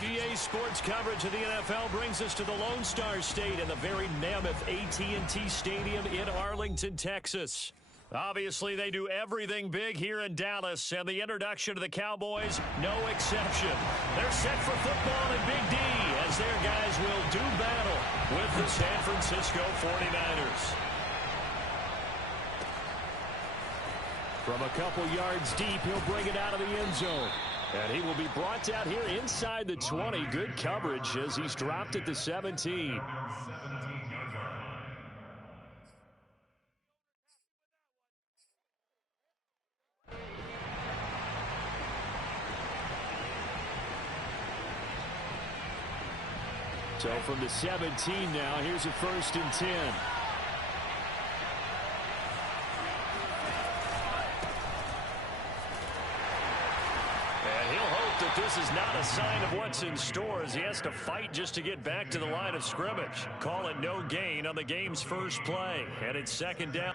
GA Sports coverage of the NFL brings us to the Lone Star State in the very mammoth AT&T Stadium in Arlington, Texas. Obviously, they do everything big here in Dallas, and the introduction of the Cowboys, no exception. They're set for football and Big D, as their guys will do battle with the San Francisco 49ers. From a couple yards deep, he'll bring it out of the end zone. And he will be brought out here inside the 20. Good coverage as he's dropped at the 17. So from the 17 now, here's a 1st and 10. That this is not a sign of what's in store as he has to fight just to get back to the line of scrimmage. Call it no gain on the game's first play, and it's 2nd down.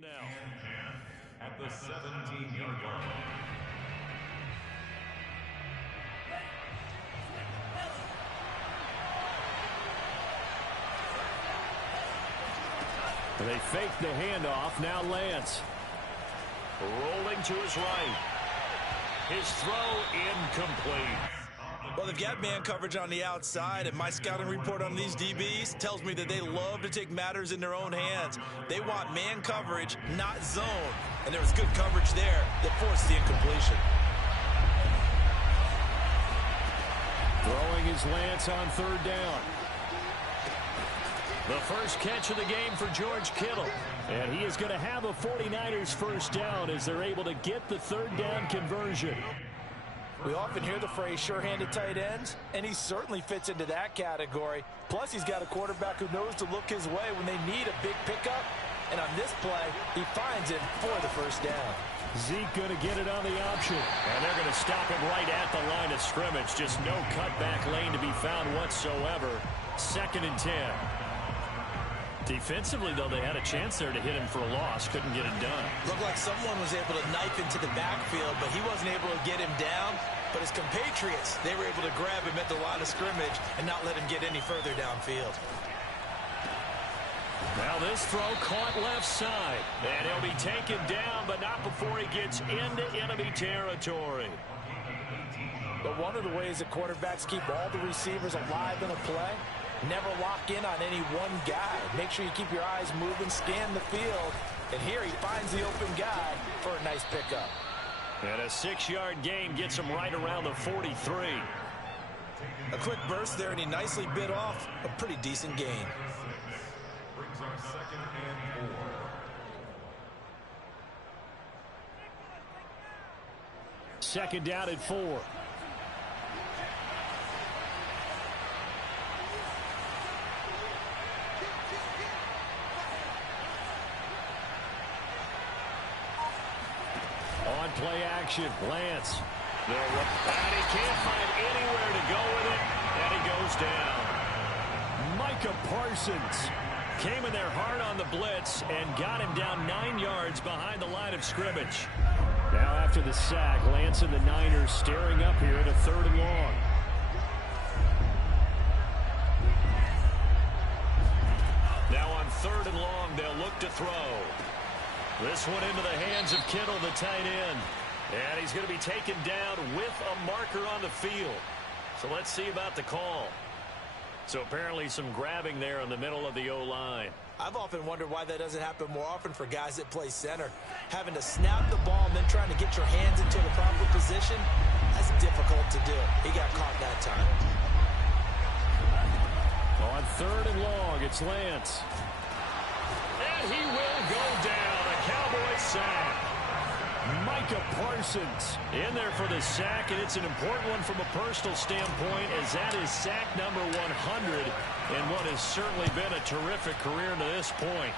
Now at the 17-yard line. They fake the handoff. Now Lance rolling to his right. His throw incomplete. Well, they've got man coverage on the outside, and my scouting report on these DBs tells me that they love to take matters in their own hands. They want man coverage, not zone. And there was good coverage there that forced the incompletion. Throwing his Lance on 3rd down. The first catch of the game for George Kittle. And he is going to have a 49ers first down as they're able to get the 3rd down conversion. We often hear the phrase sure-handed tight ends, and he certainly fits into that category. Plus, he's got a quarterback who knows to look his way when they need a big pickup. And on this play, he finds him for the first down. Zeke going to get it on the option. And they're going to stop him right at the line of scrimmage. Just no cutback lane to be found whatsoever. 2nd and 10. Defensively, though, they had a chance there to hit him for a loss. Couldn't get it done. Looked like someone was able to knife into the backfield, but he wasn't able to get him down. But his compatriots, they were able to grab him at the line of scrimmage and not let him get any further downfield. Now this throw caught left side. And he'll be taken down, but not before he gets into enemy territory. But one of the ways that quarterbacks keep all the receivers alive in a play, never lock in on any one guy. Make sure you keep your eyes moving, scan the field. And here he finds the open guy for a nice pickup. And a 6-yard gain gets him right around the 43. A quick burst there, and he nicely bit off a pretty decent gain. Brings up 2nd and 4. 2nd down at 4. On play action, Lance. And he can't find anywhere to go with it, and he goes down. Parsons came in there hard on the blitz and got him down 9 yards behind the line of scrimmage. Now after the sack, Lance and the Niners staring up here at a 3rd and long. Now on 3rd and long, they'll look to throw. This one into the hands of Kittle, the tight end. And he's going to be taken down with a marker on the field. So let's see about the call. So apparently some grabbing there in the middle of the O-line. I've often wondered why that doesn't happen more often for guys that play center. Having to snap the ball and then trying to get your hands into the proper position, that's difficult to do. He got caught that time. On 3rd and long, it's Lance. And he will go down. A Cowboys sack. Micah Parsons in there for the sack, and it's an important one from a personal standpoint, as that is sack number 100 in what has certainly been a terrific career to this point.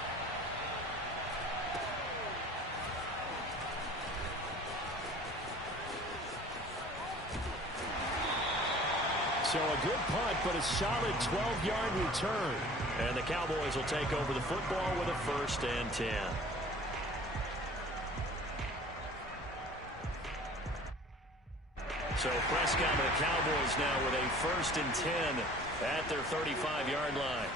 So a good punt, but a solid 12-yard return. And the Cowboys will take over the football with a 1st and 10. So Prescott and the Cowboys now with a 1st and 10 at their 35-yard line.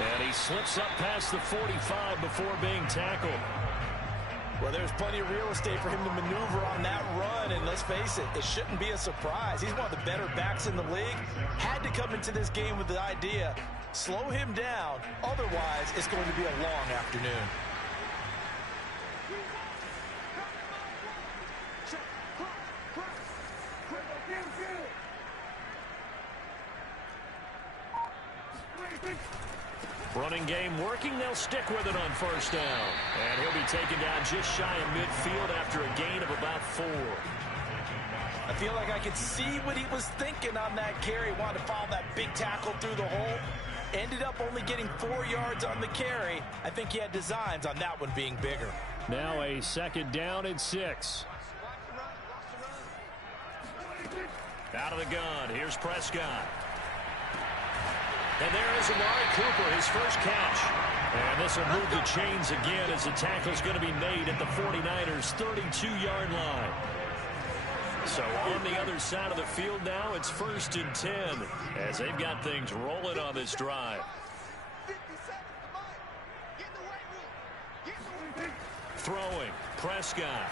And he slips up past the 45 before being tackled. Well, there's plenty of real estate for him to maneuver on that run, and let's face it, it shouldn't be a surprise. He's one of the better backs in the league. Had to come into this game with the idea, slow him down, otherwise it's going to be a long afternoon. Running game working. They'll stick with it on 1st down. And he'll be taken down just shy of midfield after a gain of about 4. I feel like I could see what he was thinking on that carry. Wanted to follow that big tackle through the hole. Ended up only getting 4 yards on the carry. I think he had designs on that one being bigger. Now a 2nd down and 6. Out of the gun. Here's Prescott. And there is Amari Cooper, his first catch. And this will move the chains again as the tackle's going to be made at the 49ers' 32-yard line. So on the other side of the field now, it's 1st and 10 as they've got things rolling on this drive. Throwing, Prescott.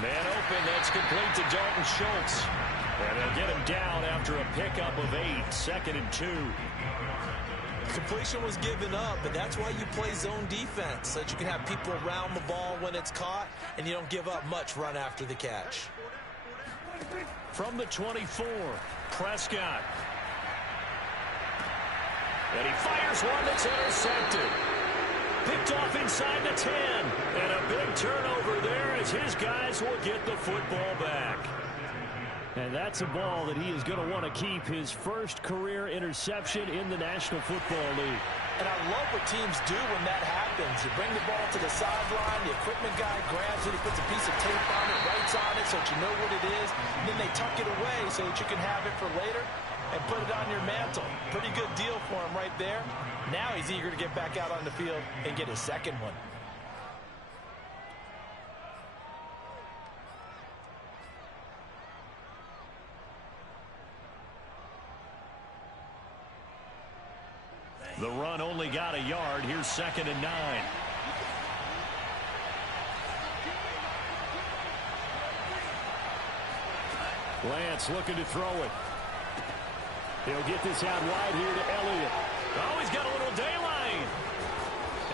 Man open, that's complete to Dalton Schultz. And they'll get him down after a pickup of 8, 2nd and 2. Completion was given up, but that's why you play zone defense, so that you can have people around the ball when it's caught, and you don't give up much run after the catch. From the 24, Prescott. And he fires one that's intercepted. Picked off inside the 10. And a big turnover there as his guys will get the football back. And that's a ball that he is going to want to keep, his first career interception in the National Football League. And I love what teams do when that happens. You bring the ball to the sideline, the equipment guy grabs it, he puts a piece of tape on it, writes on it so that you know what it is, and then they tuck it away so that you can have it for later and put it on your mantle. Pretty good deal for him right there. Now he's eager to get back out on the field and get his second one. The run only got a yard. Here's 2nd and 9. Lance looking to throw it. He'll get this out wide here to Elliott. Oh, he's got a little daylight.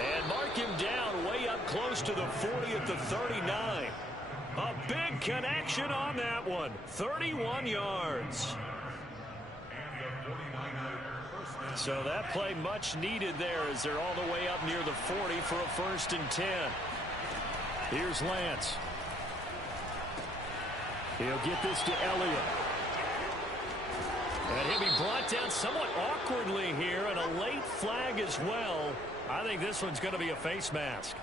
And mark him down way up close to the 40 at the 39. A big connection on that one. 31 yards. So that play much needed there as they're all the way up near the 40 for a 1st and 10. Here's Lance. He'll get this to Elliott. And he'll be brought down somewhat awkwardly here, and a late flag as well. I think this one's going to be a face mask.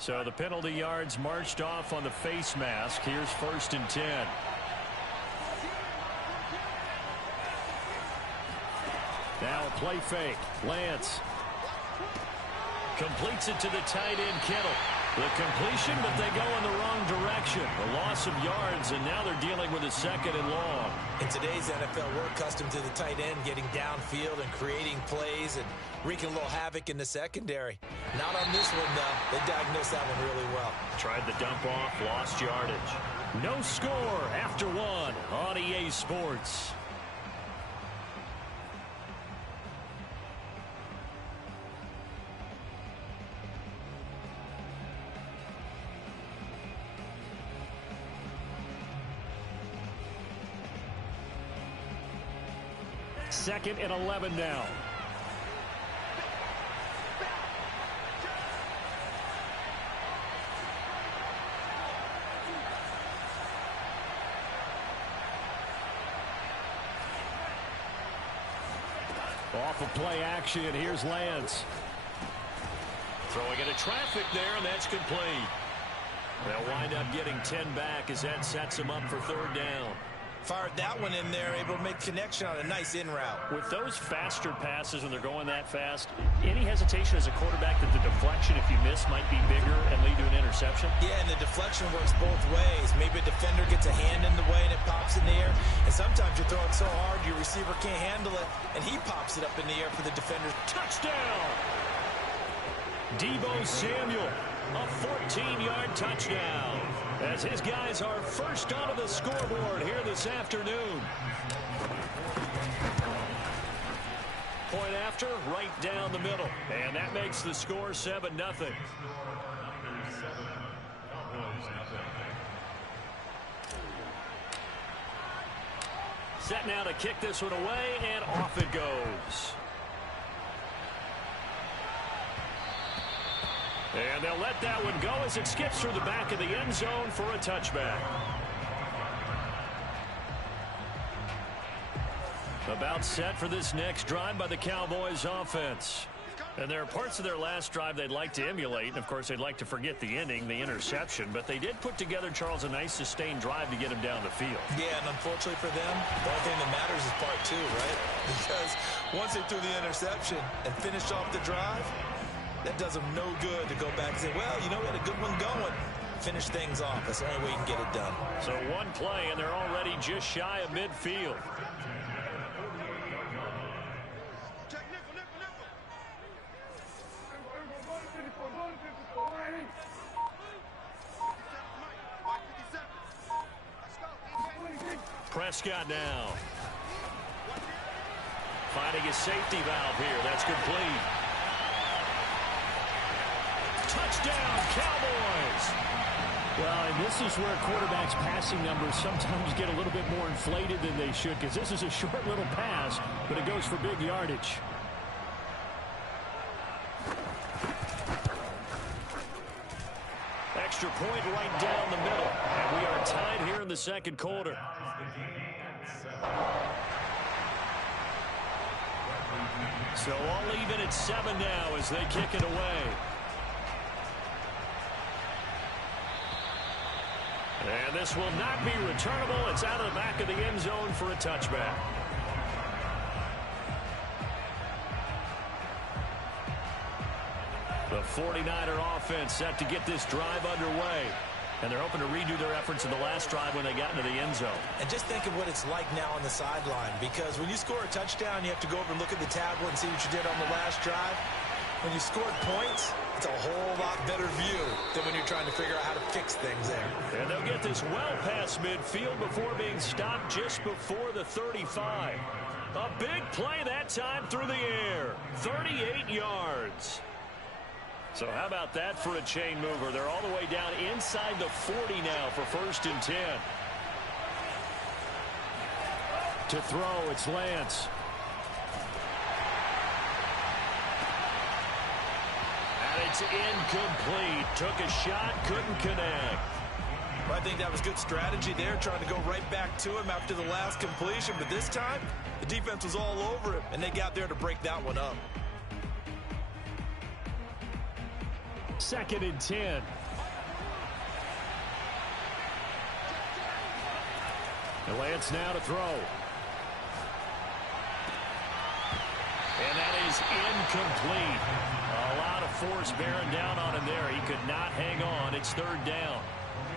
So the penalty yards marched off on the face mask. Here's 1st and 10. Now a play fake. Lance completes it to the tight end, Kittle. The completion, but they go in the wrong direction. A loss of yards, and now they're dealing with a 2nd and long. In today's NFL, we're accustomed to the tight end getting downfield and creating plays and wreaking a little havoc in the secondary. Not on this one, though. They diagnosed that one really well. Tried the dump off, lost yardage. No score after 1 on EA Sports. Second and 11 now. Off of play action, here's Lance. Throwing into traffic there, and that's complete. They'll wind up getting 10 back as that sets them up for 3rd down. Fired that one in there, able to make connection on a nice in route. With those faster passes when they're going that fast, any hesitation as a quarterback that the deflection, if you miss, might be bigger and lead to an interception? Yeah, and the deflection works both ways. Maybe a defender gets a hand in the way and it pops in the air. And sometimes you throw it so hard your receiver can't handle it, and he pops it up in the air for the defender. Touchdown! Deebo Samuel, a 14-yard touchdown, as his guys are first onto the scoreboard here this afternoon. Point after, right down the middle. And that makes the score 7-0. Set now to kick this one away, and off it goes. And they'll let that one go as it skips through the back of the end zone for a touchback. About set for this next drive by the Cowboys offense. And there are parts of their last drive they'd like to emulate. And, of course, they'd like to forget the ending, the interception. But they did put together, Charles, a nice sustained drive to get him down the field. Yeah, and unfortunately for them, the only thing that matters is part 2, right? Because once they threw the interception and finished off the drive, that does them no good to go back and say, well, you know, we had a good one going. Finish things off. That's the only way you can get it done. So one play, and they're already just shy of midfield. Prescott now. Finding his safety valve here. That's complete. Touchdown, Cowboys! Well, and this is where quarterbacks' passing numbers sometimes get a little bit more inflated than they should, because this is a short little pass, but it goes for big yardage. Extra point right down the middle, and we are tied here in the second quarter. So all even at 7 now as they kick it away. And this will not be returnable. It's out of the back of the end zone for a touchback. The 49er offense set to get this drive underway. And they're hoping to redo their efforts in the last drive when they got into the end zone. And just think of what it's like now on the sideline, because when you score a touchdown, you have to go over and look at the tablet and see what you did on the last drive. When you scored points, it's a whole lot better view than when you're trying to figure out how to fix things there. And they'll get this well past midfield before being stopped just before the 35. A big play that time through the air. 38 yards. So how about that for a chain mover? They're all the way down inside the 40 now for 1st and 10. To throw, it's Lance. And it's incomplete. Took a shot, couldn't connect. Well, I think that was good strategy there, trying to go right back to him after the last completion. But this time, the defense was all over him, and they got there to break that one up. 2nd and 10. And Lance now to throw. And that is incomplete. A lot of force bearing down on him there. He could not hang on. It's 3rd down.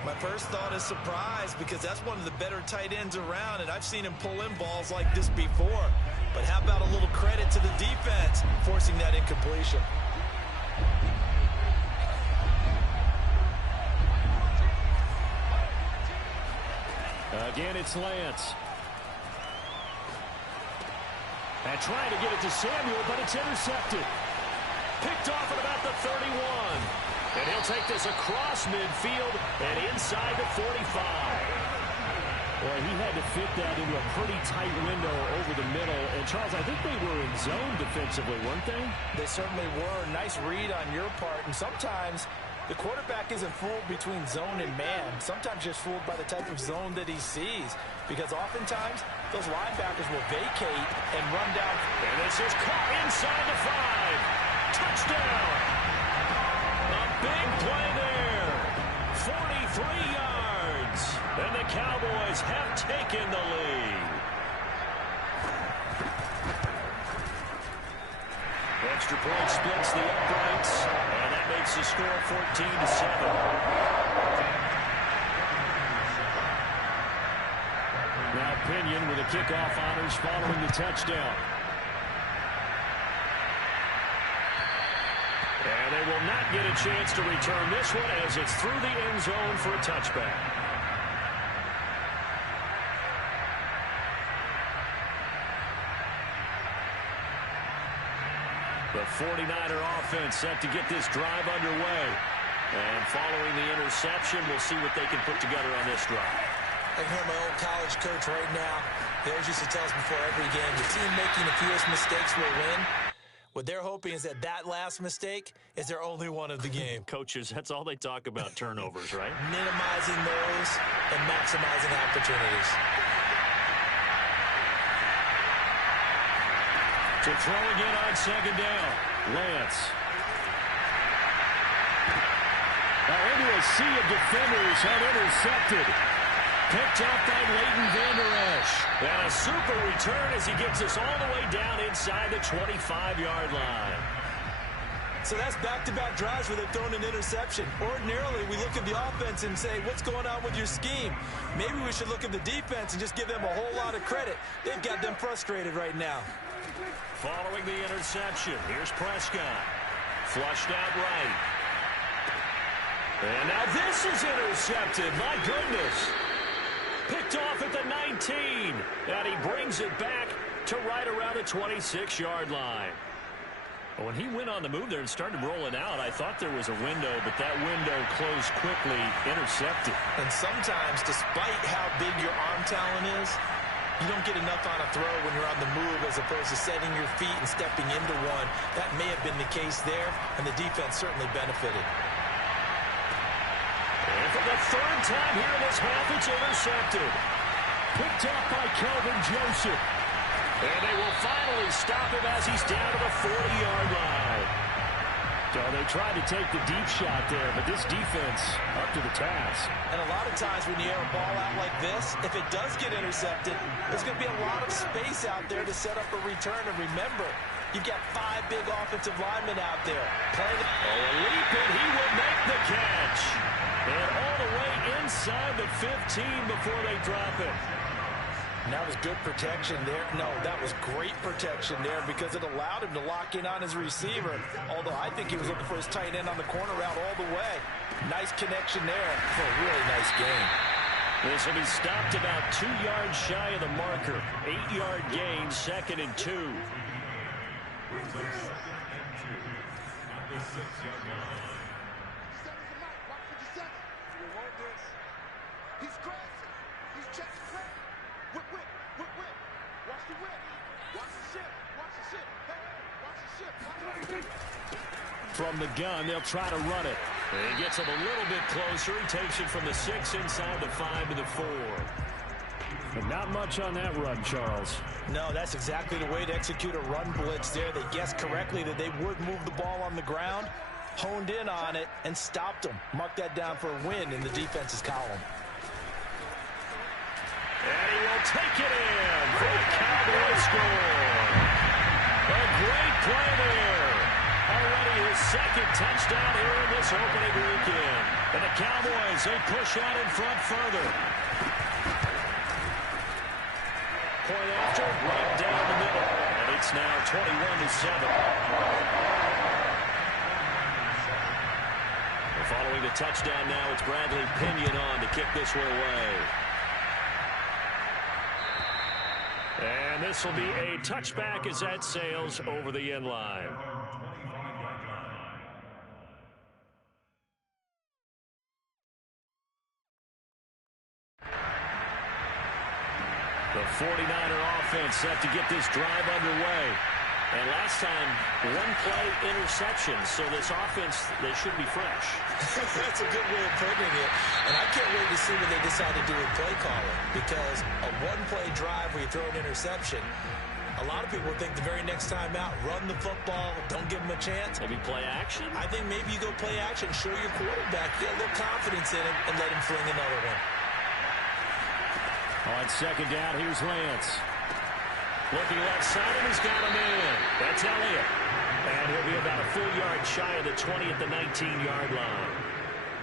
My first thought is surprise, because that's one of the better tight ends around, and I've seen him pull in balls like this before. But how about a little credit to the defense forcing that incompletion? Again, it's Lance. And trying to get it to Samuel, but it's intercepted. Picked off at about the 31. And he'll take this across midfield and inside the 45. Boy, he had to fit that into a pretty tight window over the middle. And, Charles, I think they were in zone defensively, weren't they? They certainly were. Nice read on your part. And sometimes the quarterback isn't fooled between zone and man. Sometimes just fooled by the type of zone that he sees. Because oftentimes, those linebackers will vacate and run down. And this is caught inside the 5. Touchdown. A big play there. 43 yards. And the Cowboys have taken the lead. Extra point splits the uprights. And that makes the score 14-7. Now Pinion with the kickoff honors following the touchdown. And they will not get a chance to return this one as it's through the end zone for a touchback. The 49er offense set to get this drive underway. And following the interception, we'll see what they can put together on this drive. I can hear my old college coach right now. He always used to tell us before every game, the team making the fewest mistakes will win. What they're hoping is that that last mistake is their only one of the game. Coaches, that's all they talk about, turnovers, right? Minimizing those and maximizing opportunities. To throw again on 2nd down. Lance. Now into a sea of defenders had intercepted. Picked up by Leighton Vander Esch. And a super return as he gets us all the way down inside the 25-yard line. So that's back-to-back drives where they've thrown an interception. Ordinarily, we look at the offense and say, what's going on with your scheme? Maybe we should look at the defense and just give them a whole lot of credit. They've got them frustrated right now. Following the interception, here's Prescott. Flushed out right. And now this is intercepted. My goodness. Picked off at the 19. And he brings it back to right around the 26-yard line. When he went on the move there and started rolling out, I thought there was a window, but that window closed quickly, intercepted. And sometimes, despite how big your arm talent is, you don't get enough on a throw when you're on the move as opposed to setting your feet and stepping into one. That may have been the case there, and the defense certainly benefited. And for the 3rd time here in this half, it's intercepted. Picked off by Kelvin Joseph. And they will finally stop him as he's down to the 40-yard line. So they tried to take the deep shot there, but this defense up to the task. And a lot of times when you air a ball out like this, if it does get intercepted, there's going to be a lot of space out there to set up a return. And remember, you've got 5 big offensive linemen out there. A leap, and he will make the catch. And all the way inside the 15 before they drop it. And that was good protection there. No, that was great protection there because it allowed him to lock in on his receiver. Although I think he was looking for his tight end on the corner route all the way. Nice connection there for a really nice game. This will be stopped about 2 yards shy of the marker. 8-yard gain, 2nd and 2. He's crazy. He's checking crazy. Whip, whip, whip, whip. Watch the whip. Watch the ship. Watch the ship. Hey, watch the ship. Watch the ship. From the gun, they'll try to run it. He gets him a little bit closer. He takes it from the 6 inside the 5 to the 4. But not much on that run, Charles. No, that's exactly the way to execute a run blitz there. They guessed correctly that they would move the ball on the ground, honed in on it and stopped him. Mark that down for a win in the defense's column. And he will take it in for the Cowboys score. A great play there. Already his second touchdown here in this opening weekend. And the Cowboys, they push out in front further. Point after, right down the middle. And it's now 21-7. Following the touchdown now, it's Bradley Pinion on to kick this one away. And this will be a touchback as that sails over the end line. The 49er offense set to get this drive underway. And last time, one-play interception, so this offense, they should be fresh. That's a good way of putting it. And I can't wait to see what they decide to do with play calling, because a one-play drive where you throw an interception, a lot of people think the very next time out, run the football, don't give them a chance. Maybe play action? I think maybe you go play action, show your quarterback, get a little confidence in him, and let him fling another one. On second down, here's Lance. Looking left side, and he's got him in. That's Elliott. And he'll be about a full yard shy of the 20 at the 19-yard line.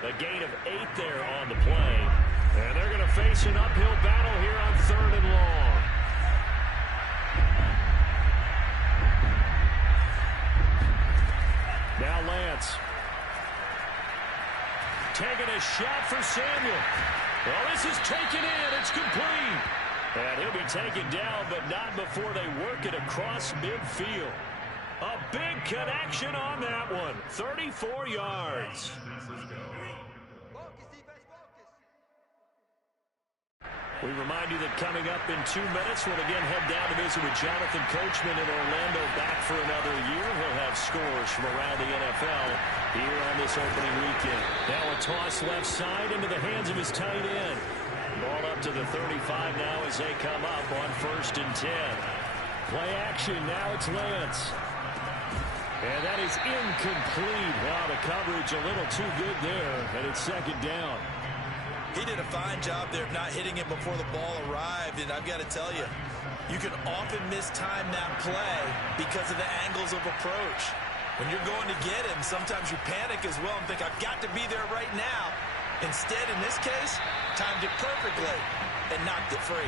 A gain of 8 there on the play. And they're going to face an uphill battle here on 3rd and long. Now Lance. Taking a shot for Samuel. Well, this is taken in. It's complete. And he'll be taken down, but not before they work it across midfield. A big connection on that one. 34 yards. We remind you that coming up in 2 minutes, we'll again head down to visit with Jonathan Coachman in Orlando, back for another year. He'll have scores from around the NFL here on this opening weekend. Now a toss left side into the hands of his tight end. Ball up to the 35 now as they come up on 1st and 10. Play action, now it's Lance. And that is incomplete. Wow, the coverage a little too good there, and it's 2nd down. He did a fine job there of not hitting it before the ball arrived, and I've got to tell you, you can often mistime that play because of the angles of approach. When you're going to get him, sometimes you panic as well and think, I've got to be there right now. Instead, in this case, timed it perfectly and knocked it free.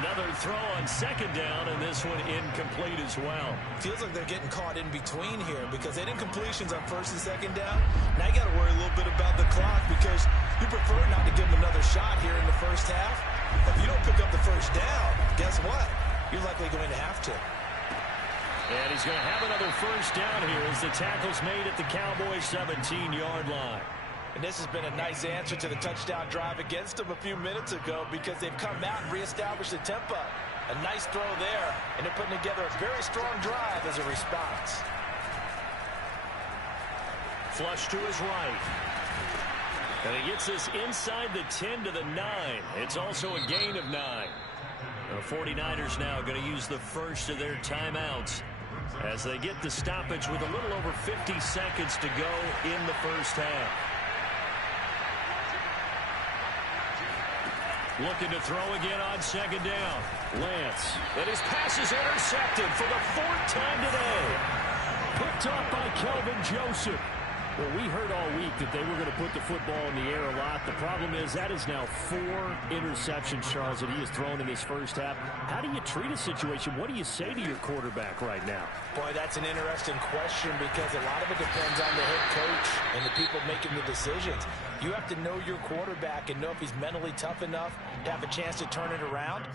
Another throw on 2nd down, and this one incomplete as well. Feels like they're getting caught in between here because they did incompletions on 1st and 2nd down. Now you got to worry a little bit about the clock because you prefer not to give them another shot here in the first half. If you don't pick up the 1st down, guess what? You're likely going to have to. And he's going to have another 1st down here as the tackle's made at the Cowboys' 17-yard line. And this has been a nice answer to the touchdown drive against them a few minutes ago because they've come out and reestablished the tempo. A nice throw there, and they're putting together a very strong drive as a response. Flush to his right. And he gets this inside the 10 to the 9. It's also a gain of 9. The 49ers now going to use the first of their timeouts as they get the stoppage with a little over 50 seconds to go in the first half. Looking to throw again on 2nd down. Lance. And his pass is intercepted for the 4th time today. Picked off by Kelvin Joseph. Well, we heard all week that they were going to put the football in the air a lot. The problem is that is now 4 interceptions, Charles, that he has thrown in this first half. How do you treat a situation? What do you say to your quarterback right now? Boy, that's an interesting question because a lot of it depends on the head coach and the people making the decisions. You have to know your quarterback and know if he's mentally tough enough to have a chance to turn it around.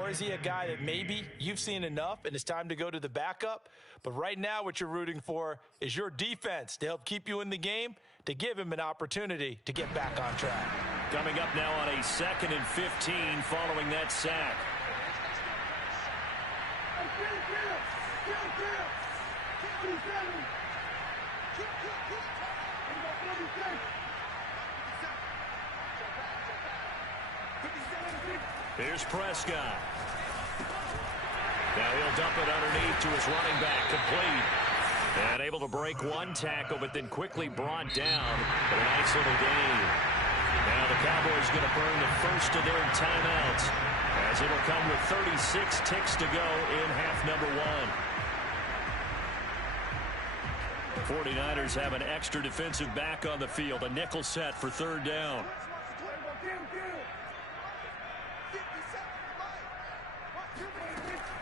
Or is he a guy that maybe you've seen enough and it's time to go to the backup? But right now what you're rooting for is your defense to help keep you in the game, to give him an opportunity to get back on track. Coming up now on a 2nd and 15 following that sack. Here's Prescott. Now he'll dump it underneath to his running back, complete. And able to break one tackle, but then quickly brought down. But a nice little gain. Now the Cowboys going to burn the first of their timeouts, as it'll come with 36 ticks to go in half number one. 49ers have an extra defensive back on the field. A nickel set for third down.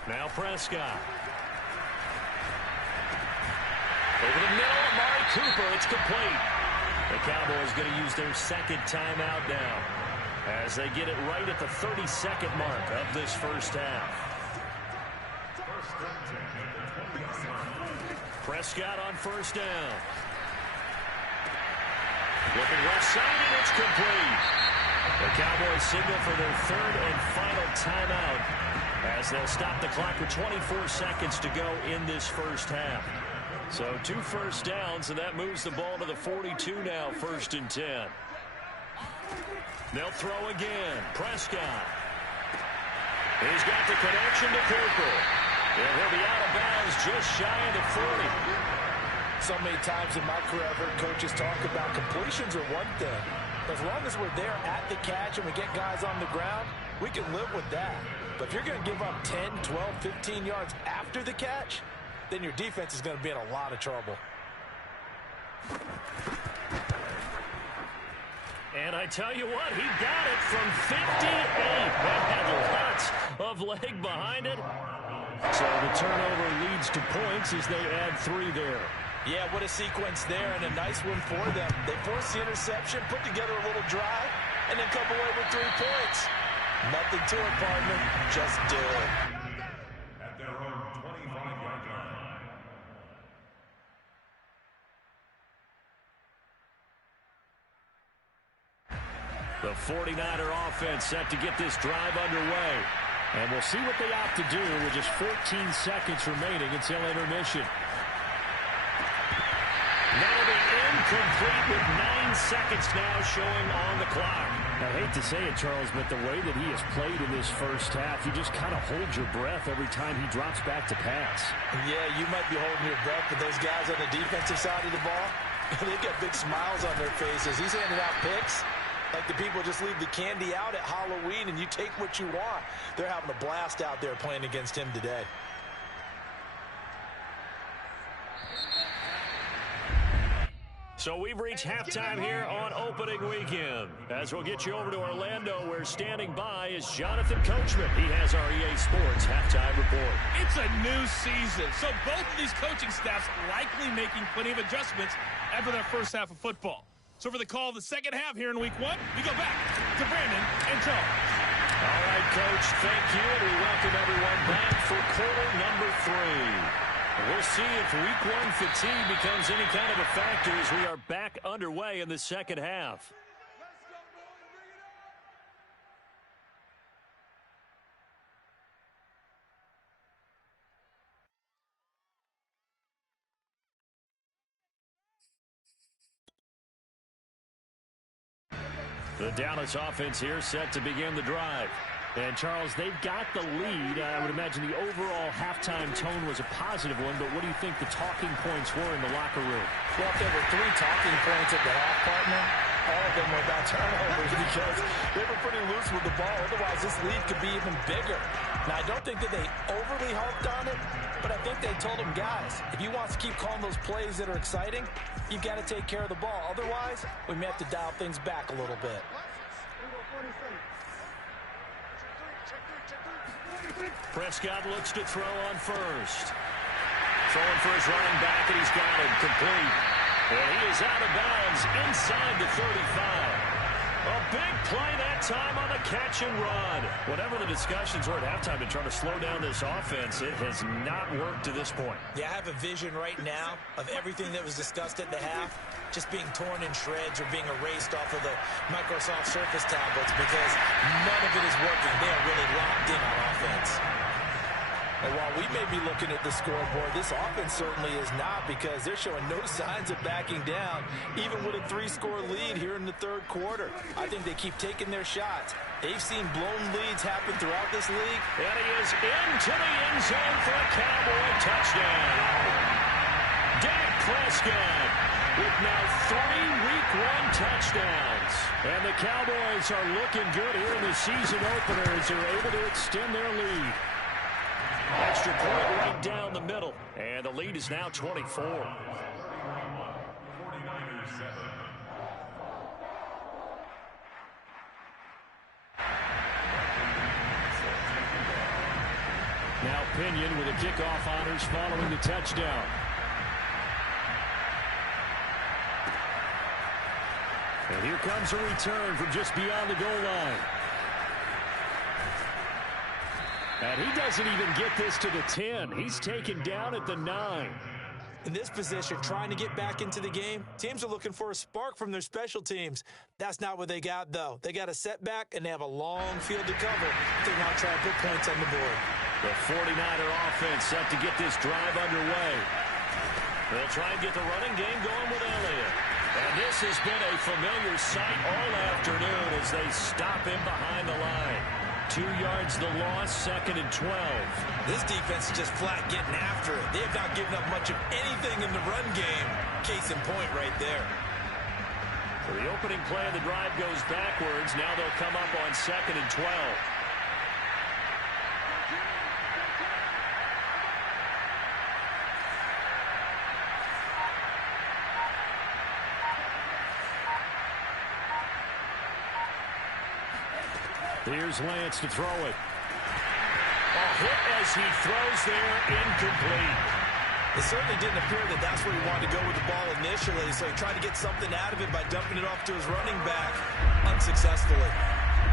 Now Prescott. Over the middle, Amari Cooper. It's complete. The Cowboys going to use their second timeout now, as they get it right at the 32nd mark of this first half. Prescott on first down. Looking left side, and it's complete. The Cowboys signal for their third and final timeout, as they'll stop the clock with 24 seconds to go in this first half. So 2 first downs, and that moves the ball to the 42 now, 1st and 10. They'll throw again. Prescott. He's got the connection to Cooper. And he'll be out of bounds just shy of the 40. So many times in my career, I've heard coaches talk about completions are one thing. As long as we're there at the catch and we get guys on the ground, we can live with that. But if you're going to give up 10, 12, 15 yards after the catch, then your defense is going to be in a lot of trouble. And I tell you what, he got it from 58. That had lots of leg behind it. So the turnover leads to points as they add 3 there. Yeah, what a sequence there, and a nice one for them. They forced the interception, put together a little drive, and then come away with 3 points. Nothing to it, partner. Just do it. At their own 25-yard line. The 49er offense set to get this drive underway. And we'll see what they opt to do with just 14 seconds remaining until intermission. That'll be incomplete with 9 seconds now showing on the clock. I hate to say it, Charles, but the way that he has played in this first half, you just kind of hold your breath every time he drops back to pass. Yeah, you might be holding your breath, but those guys on the defensive side of the ball, they've got big smiles on their faces. He's handing out picks like the people just leave the candy out at Halloween and you take what you want. They're having a blast out there playing against him today. So we've reached halftime here on opening weekend. As we'll get you over to Orlando, where standing by is Jonathan Coachman. He has our EA Sports halftime report. It's a new season, so both of these coaching staffs likely making plenty of adjustments after that first half of football. So for the call of the second half here in week 1, we go back to Brandon and Charles. All right, Coach, thank you, and we welcome everyone back for quarter number 3. We'll see if week 1 fatigue becomes any kind of a factor as we are back underway in the second half. The Dallas offense here set to begin the drive. And, Charles, they've got the lead. I would imagine the overall halftime tone was a positive one, but what do you think the talking points were in the locker room? Well, if there were 3 talking points at the half, partner, all of them were about turnovers because they were pretty loose with the ball. Otherwise, this lead could be even bigger. Now, I don't think that they overly harped on it, but I think they told them, guys, if you want to keep calling those plays that are exciting, you've got to take care of the ball. Otherwise, we may have to dial things back a little bit. Prescott looks to throw on first. Throwing for his running back, and he's got him complete. And he is out of bounds inside the 35. A big play that time on the catch and run. Whatever the discussions were at halftime to try to slow down this offense, it has not worked to this point. Yeah, I have a vision right now of everything that was discussed at the half just being torn in shreds or being erased off of the Microsoft Surface tablets because none of it is working. They are really locked in on offense. And while we may be looking at the scoreboard, this offense certainly is not, because they're showing no signs of backing down, even with a 3-score lead here in the third quarter. I think they keep taking their shots. They've seen blown leads happen throughout this league. And he is into the end zone for a Cowboy touchdown. Dak Prescott with now 3 Week 1 touchdowns. And the Cowboys are looking good here in the season opener as they're able to extend their lead. Extra point right down the middle. And the lead is now 24. Now Pinion with the kickoff honors following the touchdown. And here comes a return from just beyond the goal line. And he doesn't even get this to the 10. He's taken down at the 9. In this position, trying to get back into the game, teams are looking for a spark from their special teams. That's not what they got, though. They got a setback, and they have a long field to cover if they want to try to put points on the board. The 49er offense set to get this drive underway. They'll try and get the running game going with Elliott. And this has been a familiar sight all afternoon as they stop him behind the line. 2 yards the loss, 2nd and 12. This defense is just flat getting after it. They have not given up much of anything in the run game. Case in point right there. So the opening play of the drive goes backwards. Now they'll come up on 2nd and 12. Here's Lance to throw it. A hit as he throws there, incomplete. It certainly didn't appear that that's where he wanted to go with the ball initially, so he tried to get something out of it by dumping it off to his running back unsuccessfully.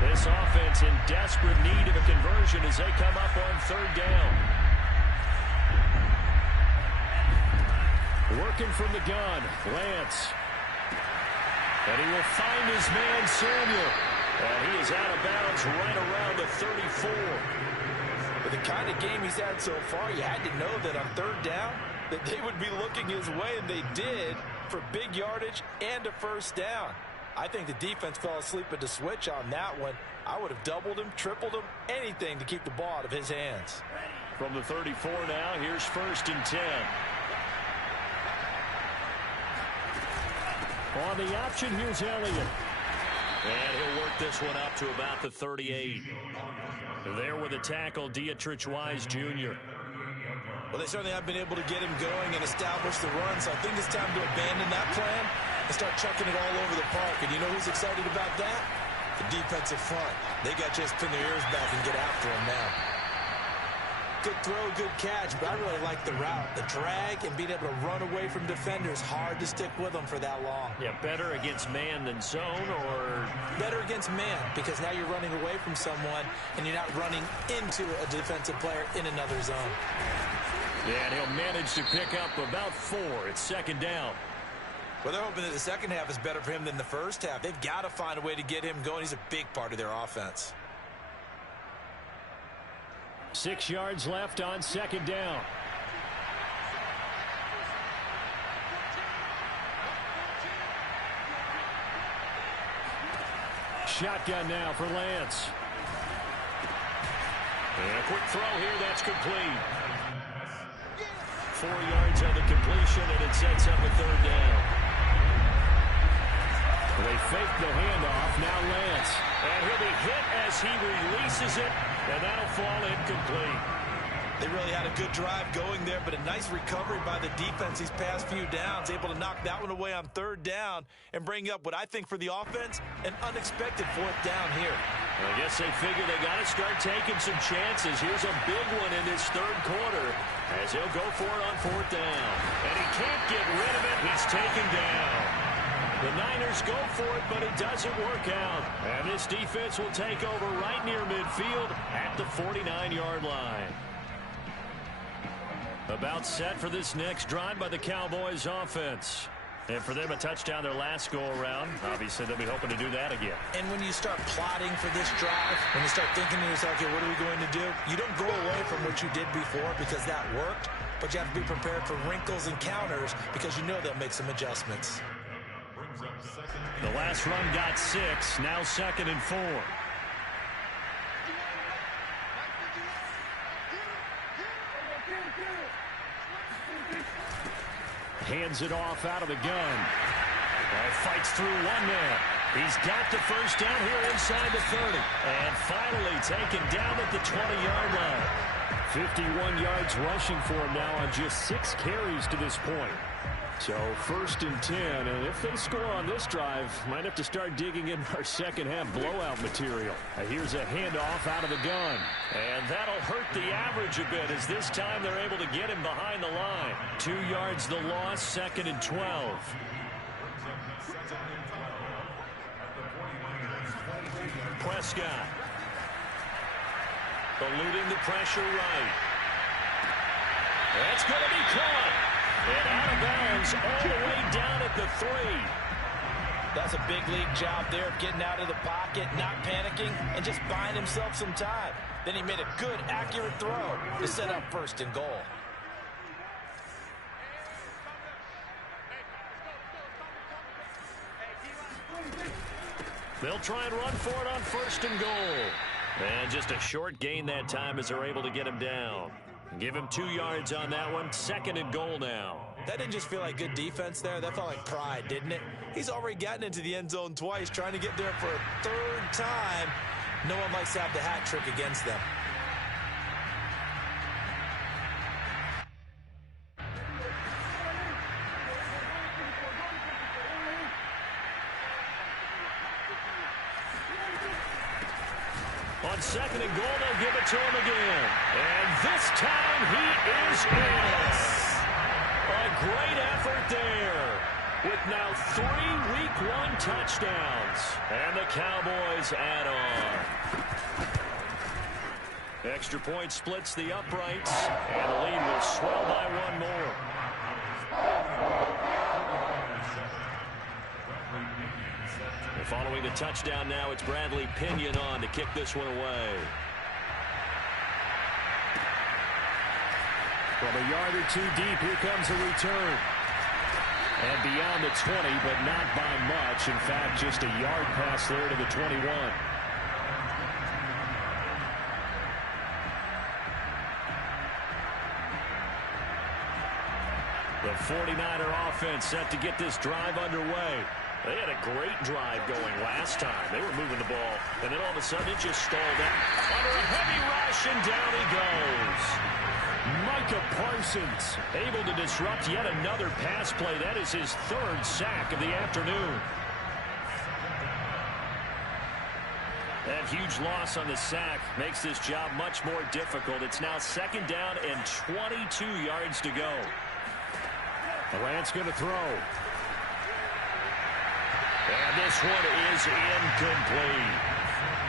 This offense in desperate need of a conversion as they come up on 3rd down. Working from the gun, Lance. And he will find his man, Samuel. And he is out of bounds right around the 34. With the kind of game he's had so far, you had to know that on 3rd down, that they would be looking his way, and they did, for big yardage and a 1st down. I think the defense fell asleep at the switch on that one. I would have doubled him, tripled him, anything to keep the ball out of his hands. From the 34 now, here's 1st and 10. On the option, here's Elliott. And he'll work this one up to about the 38. There with a tackle, Dietrich Wise Jr. Well, they certainly have been able to get him going and establish the run, so I think it's time to abandon that plan and start chucking it all over the park. And you know who's excited about that? The defensive front. They got just pin their ears back and get after him now. Good throw, good catch, but I really like the route. The drag and being able to run away from defenders, hard to stick with them for that long. Yeah, better against man than zone, or? Better against man, because now you're running away from someone and you're not running into a defensive player in another zone. Yeah, and he'll manage to pick up about 4. It's 2nd down. Well, they're hoping that the second half is better for him than the first half. They've got to find a way to get him going. He's a big part of their offense. 6 yards left on 2nd down. Shotgun now for Lance. And a quick throw here, that's complete. 4 yards on the completion, and it sets up a 3rd down. They fake the handoff, now Lance. And he'll be hit as he releases it, and that'll fall incomplete. They really had a good drive going there, but a nice recovery by the defense these past few downs, able to knock that one away on 3rd down and bring up what I think for the offense, an unexpected 4th down here. I guess they figure they got to start taking some chances. Here's a big one in this 3rd quarter as he'll go for it on 4th down. And he can't get rid of it. He's taken down. The Niners go for it, but it doesn't work out. And this defense will take over right near midfield at the 49-yard line. About set for this next drive by the Cowboys offense. And for them, a touchdown their last go-around. Obviously, they'll be hoping to do that again. And when you start plotting for this drive, when you start thinking to yourself, okay, what are we going to do? You don't go away from what you did before because that worked, but you have to be prepared for wrinkles and counters because you know they'll make some adjustments. The last run got 6, now 2nd and 4. Hands it off out of the gun. Fights through one man. He's got the first down here inside the 30. And finally taken down at the 20-yard line. 51 yards rushing for him now on just 6 carries to this point. So 1st and 10, and if they score on this drive, might have to start digging in our second half blowout material. Here's a handoff out of the gun. And that'll hurt the average a bit as this time they're able to get him behind the line. 2 yards the loss, 2nd and 12. Prescott. Eluding the pressure right. That's going to be caught. And out of bounds all the way down at the 3. That's a big league job there of getting out of the pocket, not panicking, and just buying himself some time. Then he made a good, accurate throw to set up 1st and goal. They'll try and run for it on 1st and goal. And just a short gain that time as they're able to get him down. Give him 2 yards on that one. 2nd and goal now. That didn't just feel like good defense there. That felt like pride, didn't it? He's already gotten into the end zone twice, trying to get there for a 3rd time. No one likes to have the hat trick against them. On 2nd and goal, they'll give it to him again. And this time he is in. A great effort there. With now 3 Week 1 touchdowns. And the Cowboys add on. Extra point splits the uprights. And the lead will swell by 1 more. Following the touchdown now, it's Bradley Pinion on to kick this one away. From a yard or 2 deep, here comes a return. And beyond the 20, but not by much. In fact, just a yard pass there to the 21. The 49er offense set to get this drive underway. They had a great drive going last time. They were moving the ball, and then all of a sudden it just stalled out. Under a heavy rush, and down he goes. Micah Parsons able to disrupt yet another pass play. That is his 3rd sack of the afternoon. That huge loss on the sack makes this job much more difficult. It's now 2nd down and 22 yards to go. Lance going to throw. And this one is incomplete.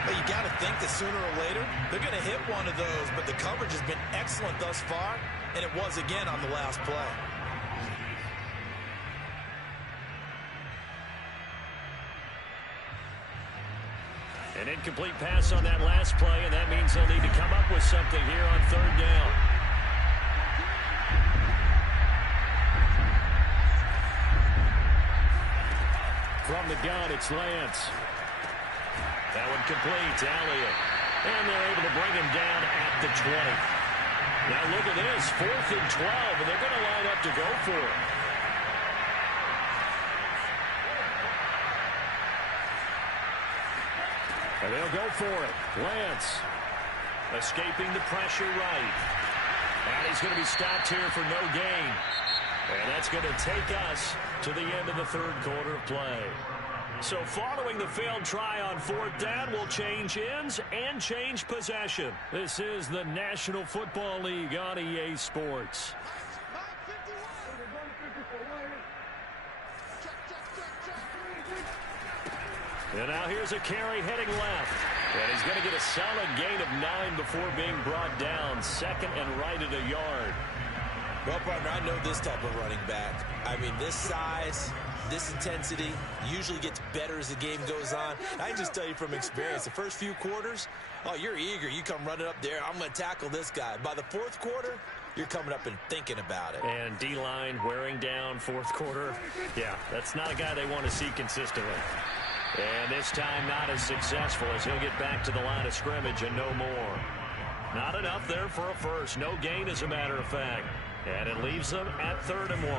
Well, you got to think that sooner or later, they're going to hit one of those, but the coverage has been excellent thus far, and it was again on the last play. An incomplete pass on that last play, and that means they'll need to come up with something here on 3rd down. From the gun, it's Lance. That one complete to Elliott. And they're able to bring him down at the 20. Now look at this, 4th and 12, and they're going to line up to go for it. And they'll go for it. Lance escaping the pressure right. And he's going to be stopped here for no gain. And that's going to take us to the end of the 3rd quarter of play. So following the failed try on 4th down, will change ends and change possession. This is the National Football League on EA Sports. And now here's a carry heading left. And he's going to get a solid gain of 9 before being brought down. 2nd and right at a yard. Well, partner, I know this type of running back. I mean, this size, this intensity usually gets better as the game goes on. I can just tell you from experience, the first few quarters, oh, you're eager. You come running up there, I'm going to tackle this guy. By the 4th quarter, you're coming up and thinking about it. And D-line wearing down 4th quarter. Yeah, that's not a guy they want to see consistently. And this time not as successful as he'll get back to the line of scrimmage and no more. Not enough there for a first. No gain, as a matter of fact. And it leaves them at 3rd and 1.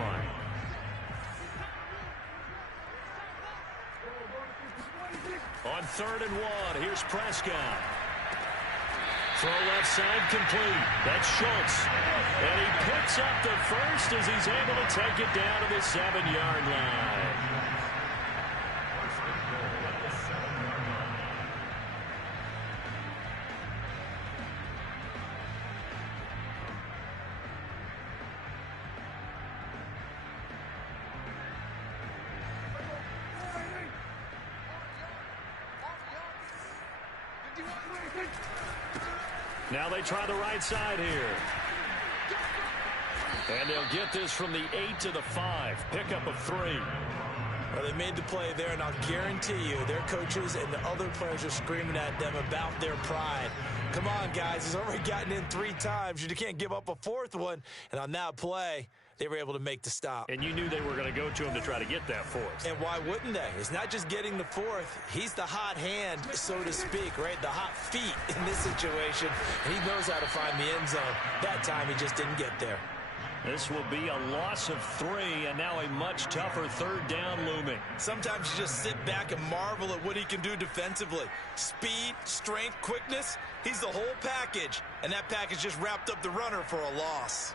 On 3rd and 1, here's Prescott. Throw left side complete. That's Schultz. And he picks up the first as he's able to take it down to the 7-yard line. Now they try the right side here. And they'll get this from the 8 to the 5. Pickup of 3. Well, they made the play there, and I'll guarantee you their coaches and the other players are screaming at them about their pride. Come on, guys. He's already gotten in 3 times. You can't give up a 4th one. And on that play, they were able to make the stop. And you knew they were going to go to him to try to get that 4th. And why wouldn't they? It's not just getting the 4th. He's the hot hand, so to speak, right? The hot feet in this situation. And he knows how to find the end zone. That time, he just didn't get there. This will be a loss of 3, and now a much tougher 3rd down looming. Sometimes you just sit back and marvel at what he can do defensively. Speed, strength, quickness, he's the whole package. And that package just wrapped up the runner for a loss.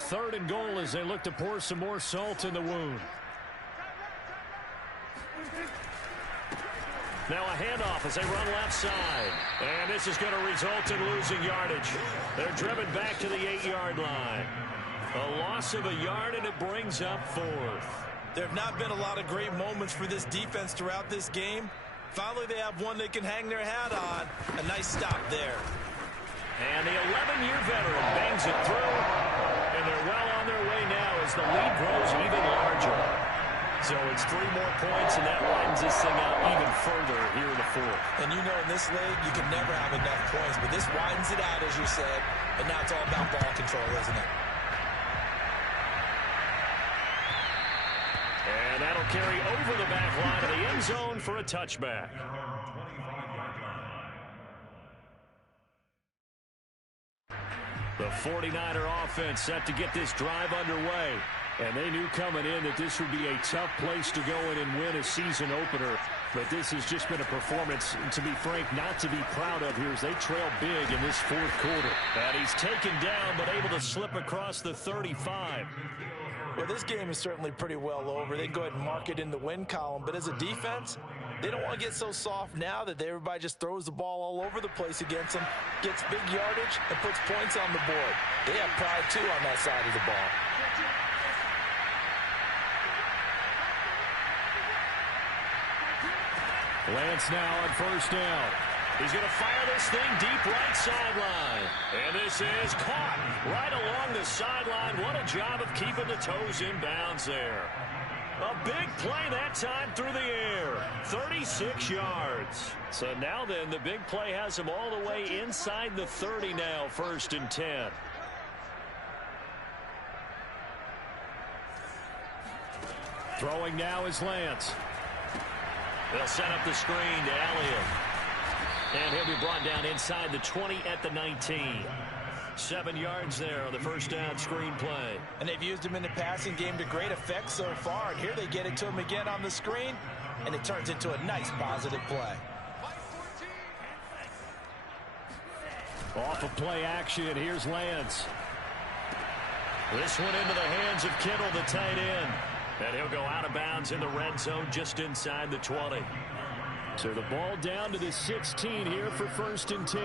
Third and goal as they look to pour some more salt in the wound. Now a handoff as they run left side. And this is going to result in losing yardage. They're driven back to the 8-yard line. A loss of a yard, and it brings up 4th. There have not been a lot of great moments for this defense throughout this game. Finally, they have one they can hang their hat on. A nice stop there. And the 11-year veteran bangs it through. And they're well on their way now as the lead grows even larger. So it's 3 more points, and that widens this thing out even further here in the 4th. And you know in this league, you can never have enough points. But this widens it out, as you said. And now it's all about ball control, isn't it? And that'll carry over the back line of the end zone for a touchback. The 49er offense set to get this drive underway. And they knew coming in that this would be a tough place to go in and win a season opener. But this has just been a performance, to be frank, not to be proud of here as they trail big in this 4th quarter. And he's taken down but able to slip across the 35. Well, this game is certainly pretty well over. They can go ahead and mark it in the win column. But as a defense, they don't want to get so soft now that everybody just throws the ball all over the place against them, gets big yardage, and puts points on the board. They have pride, too, on that side of the ball. Lance now on 1st down. He's going to fire this thing deep right sideline. And this is caught right along the sideline. What a job of keeping the toes in bounds there. A big play that time through the air. 36 yards. So now then, the big play has him all the way inside the 30 now, 1st and 10. Throwing now is Lance. They'll set up the screen to Elliott. And he'll be brought down inside the 20 at the 19. 7 yards there on the 1st down screen play. And they've used him in the passing game to great effect so far. And here they get it to him again on the screen. And it turns into a nice positive play. Off of play action, here's Lance. This one into the hands of Kittle, the tight end. And he'll go out of bounds in the red zone just inside the 20. So the ball down to the 16 here for 1st and 10.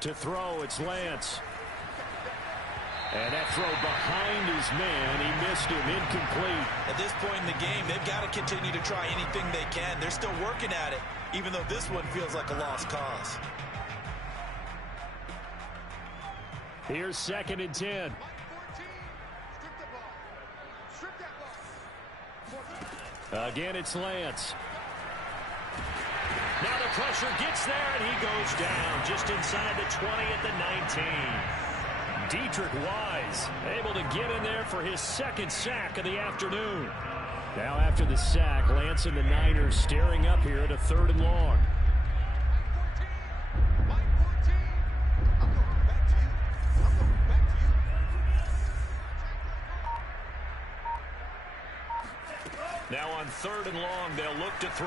To throw, it's Lance. And that throw behind his man. He missed him, incomplete. At this point in the game, they've got to continue to try anything they can. They're still working at it, even though this one feels like a lost cause. Here's 2nd and 10. Again, it's Lance. Now the pressure gets there, and he goes down just inside the 20 at the 19. Dietrich Wise able to get in there for his 2nd sack of the afternoon. Now after the sack, Lance and the Niners staring up here at a 3rd and long. Now on 3rd and long, they'll look to throw.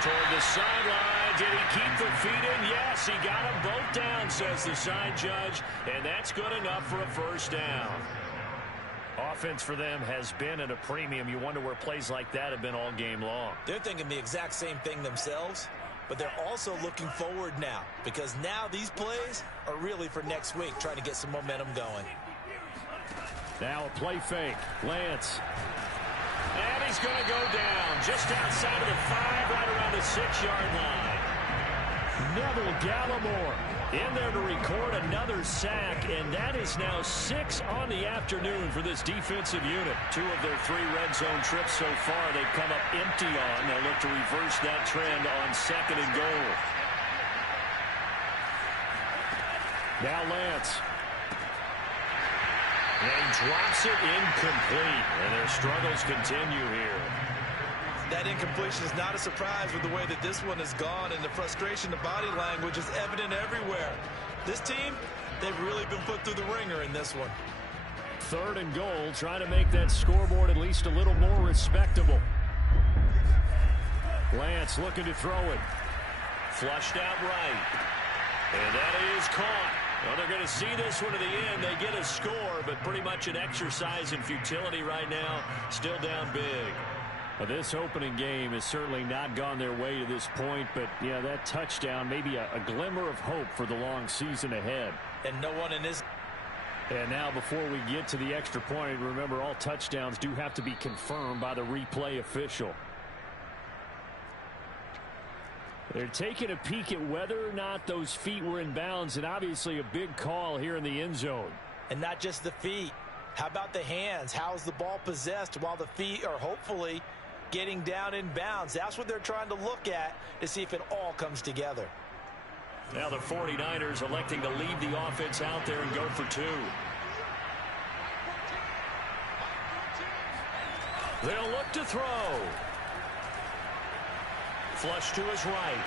Toward the sideline. Did he keep the feet in? Yes, he got them both down, says the side judge. And that's good enough for a 1st down. Offense for them has been at a premium. You wonder where plays like that have been all game long. They're thinking the exact same thing themselves, but they're also looking forward now, because now these plays are really for next week, trying to get some momentum going. Now a play fake. Lance. And he's going to go down just outside of the 5, right around the 6-yard line. Neville Gallimore in there to record another sack, and that is now 6 on the afternoon for this defensive unit. 2 of their 3 red zone trips so far they've come up empty on. They'll look to reverse that trend on 2nd and goal. Now Lance. And he drops it incomplete, and their struggles continue here. That incompletion is not a surprise with the way that this one has gone, and the frustration, the body language is evident everywhere. This team, they've really been put through the ringer in this one. 3rd and goal, trying to make that scoreboard at least a little more respectable. Lance looking to throw it. Flushed out right. And that is caught. Well, they're going to see this one to the end. They get a score, but pretty much an exercise in futility right now. Still down big. Well, this opening game has certainly not gone their way to this point, but, yeah, that touchdown, maybe a glimmer of hope for the long season ahead. And no one in this. And now before we get to the extra point, remember all touchdowns do have to be confirmed by the replay official. They're taking a peek at whether or not those feet were in bounds, and obviously a big call here in the end zone. And not just the feet. How about the hands? How's the ball possessed while the feet are hopefully getting down in bounds? That's what they're trying to look at to see if it all comes together. Now the 49ers electing to leave the offense out there and go for 2. They'll look to throw. Flush to his right.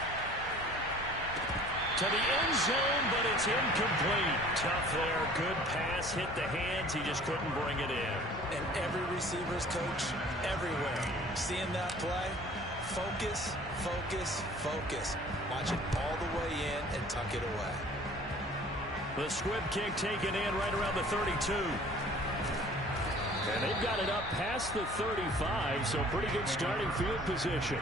To the end zone, but it's incomplete. Tough there. Good pass. Hit the hands. He just couldn't bring it in. And every receiver's coach everywhere. Seeing that play, focus, focus, focus. Watch it all the way in and tuck it away. The squib kick taken in right around the 32. And they've got it up past the 35, so pretty good starting field position.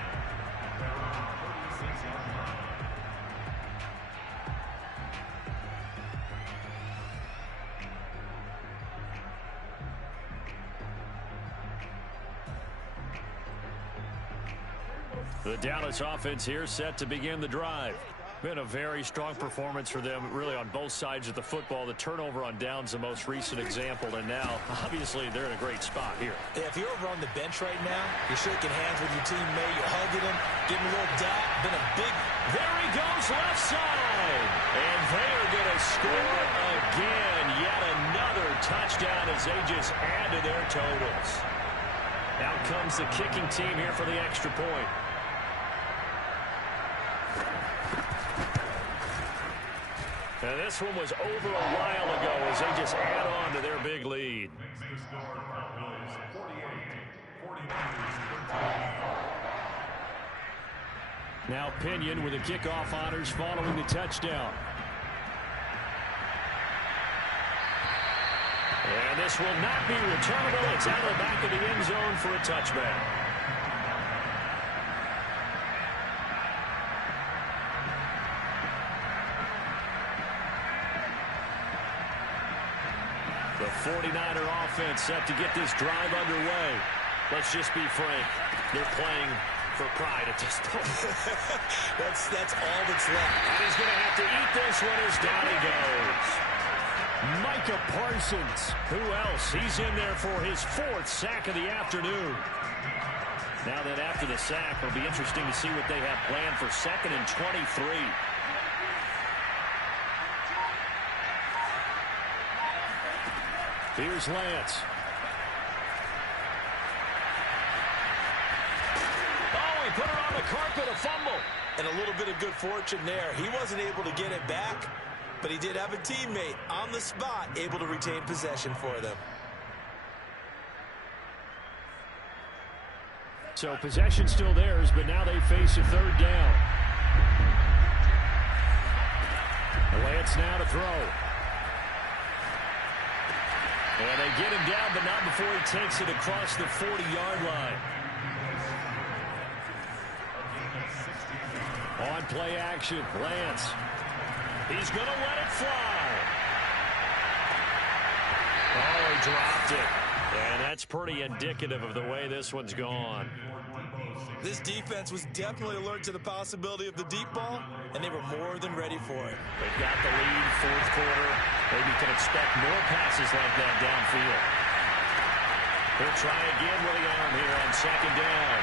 The Dallas offense here set to begin the drive. Been a very strong performance for them, really on both sides of the football. The turnover on downs the most recent example, and now, obviously, they're in a great spot here. Yeah, if you're over on the bench right now, you're shaking hands with your teammate, you're hugging him, giving him a little dap. Been a big... There he goes, left side! And they are going to score again. Yet another touchdown as they just add to their totals. Out comes the kicking team here for the extra point. And this one was over a while ago as they just add on to their big lead. Now Pinion with the kickoff honors following the touchdown. And this will not be returnable. It's out of the back of the end zone for a touchback. The 49er offense set to get this drive underway. Let's just be frank. They're playing for pride at this point. that's all that's left. And he's going to have to eat this one as down he goes. Micah Parsons. Who else? He's in there for his 4th sack of the afternoon. Now that after the sack, it'll be interesting to see what they have planned for 2nd and 23. Here's Lance. put it on the carpet, a fumble. And a little bit of good fortune there. He wasn't able to get it back, but he did have a teammate on the spot able to retain possession for them. So possession still theirs, but now they face a third down. Lance now to throw. And they get him down, but not before he takes it across the 40-yard line. On play action, Lance. He's going to let it fly. Oh, he dropped it. And that's pretty indicative of the way this one's gone. This defense was definitely alert to the possibility of the deep ball, and they were more than ready for it. They've got the lead, fourth quarter. Maybe can expect more passes like that downfield. He'll try again with the arm here on second down.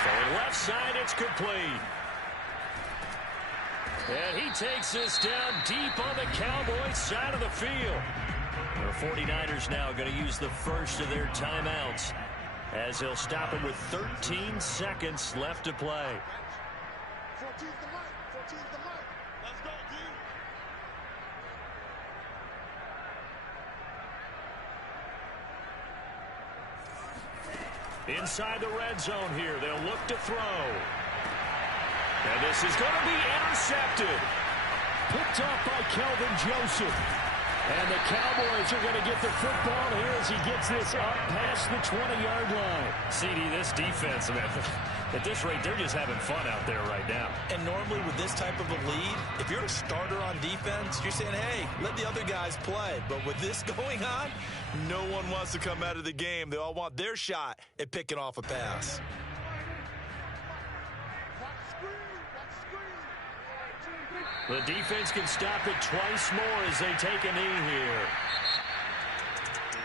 So left side, it's complete. And he takes this down deep on the Cowboys side of the field. The 49ers now going to use the first of their timeouts as he'll stop it with 13 seconds left to play. 14's the light. 14's the light. Let's go, D. Inside the red zone here, they'll look to throw. And this is going to be intercepted. Picked up by Kelvin Joseph. And the Cowboys are going to get the football here as he gets this up past the 20-yard line. CD, this defense, man, at this rate, they're just having fun out there right now. And normally with this type of a lead, if you're a starter on defense, you're saying, hey, let the other guys play. But with this going on, no one wants to come out of the game. They all want their shot at picking off a pass. The defense can stop it twice more as they take a knee here.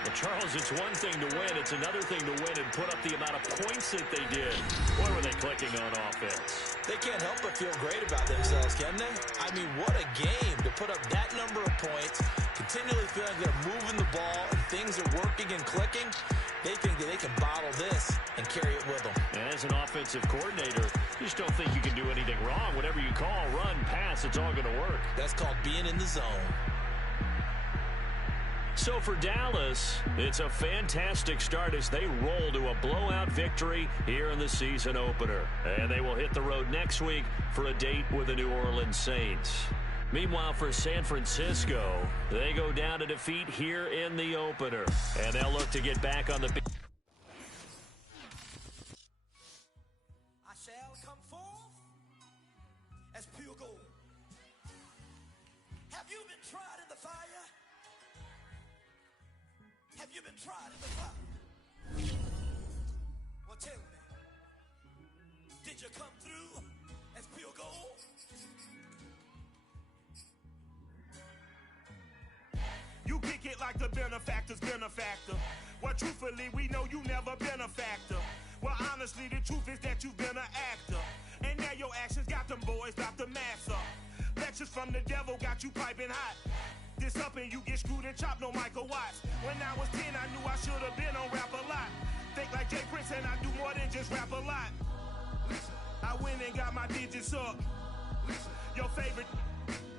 Well, Charles, it's one thing to win. It's another thing to win and put up the amount of points that they did. Boy, were they clicking on offense. They can't help but feel great about themselves, can they? I mean, what a game to put up that number of points, continually feeling they're moving the ball and things are working and clicking. They think that they can bottle this and carry it with them. And as an offensive coordinator, you just don't think you can do anything wrong. Whatever you call, run, pass, it's all going to work. That's called being in the zone. So for Dallas, it's a fantastic start as they roll to a blowout victory here in the season opener. And they will hit the road next week for a date with the New Orleans Saints. Meanwhile, for San Francisco, they go down to defeat here in the opener. And they'll look to get back on the... I shall come forth as pure gold. Have you been tried in the fire? Have you been tried in the fire? Well, tell me, did you come through as pure gold? You kick it like the benefactor's benefactor. Well, truthfully, we know you never been a factor. Well, honestly, the truth is that you've been an actor. And now your actions got them boys about to mass up. Lectures from the devil got you piping hot. This up and you get screwed and chopped, no Michael Watts. When I was 10, I knew I should have been on rap a lot. Think like Jay Prince and I do more than just rap a lot. I went and got my digits up. Your favorite,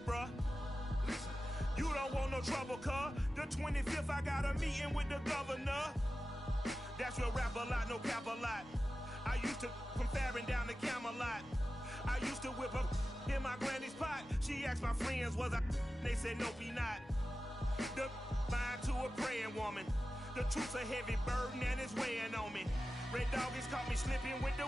bruh. You don't want no trouble, cuz. The 25th, I got a meeting with the governor. That's real rap a lot, no cap a lot. I used to from Farron down to Camelot. I used to whip up in my granny's pot. She asked my friends, was I? They said, no, be not. The line to a praying woman. The truth's a heavy burden and it's weighing on me. Red Dog has caught me slipping with the